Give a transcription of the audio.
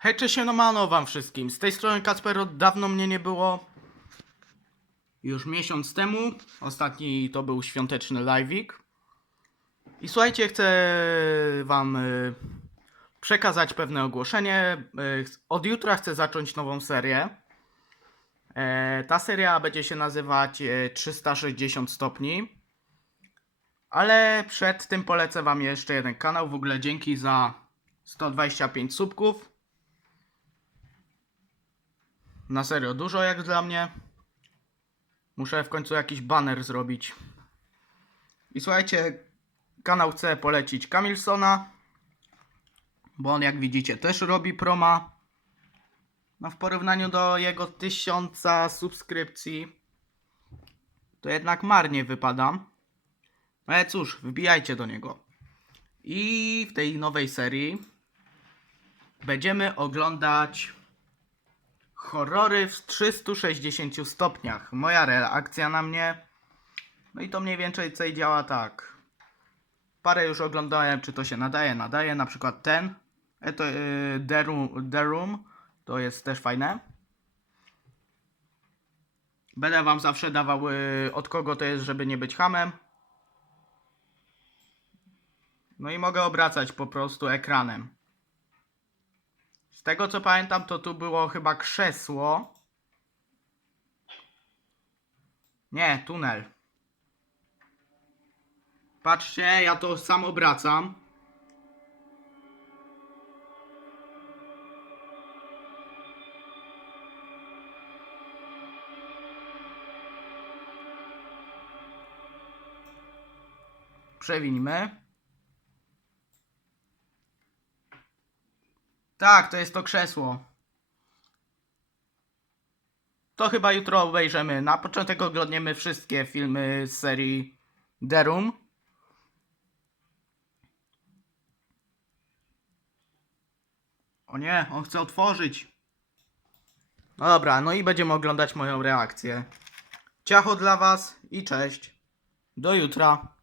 Hej, cześć, siemano wam wszystkim. Z tej strony Kacper, od dawno mnie nie było. Już miesiąc temu. Ostatni to był świąteczny live'ik. I słuchajcie, chcę wam y, przekazać pewne ogłoszenie. Y, od jutra chcę zacząć nową serię. E, ta seria będzie się nazywać e, 360 stopni. Ale przed tym polecę wam jeszcze jeden kanał. W ogóle dzięki za 125 subków. Na serio dużo jak dla mnie. Muszę w końcu jakiś banner zrobić. I słuchajcie, kanał chcę polecić Kamilsona, bo on jak widzicie też robi proma. No w porównaniu do jego tysiąca subskrypcji to jednak marnie wypadam. Ale cóż, wbijajcie do niego. I w tej nowej serii będziemy oglądać horrory w 360 stopniach. Moja reakcja na mnie. No i to mniej więcej działa tak. Parę już oglądałem, czy to się nadaje, nadaje. Na przykład ten. E, to, yy, The, Room, The Room. To jest też fajne. Będę wam zawsze dawał yy, od kogo to jest, żeby nie być hamem. No i mogę obracać po prostu ekranem. Z tego co pamiętam, to tu było chyba krzesło. Nie, tunel. Patrzcie, ja to sam obracam. Przewińmy. Tak, to jest to krzesło. To chyba jutro obejrzymy. Na początek oglądniemy wszystkie filmy z serii The Room. O nie, on chce otworzyć. No dobra, no i będziemy oglądać moją reakcję. Ciacho dla was i cześć. Do jutra.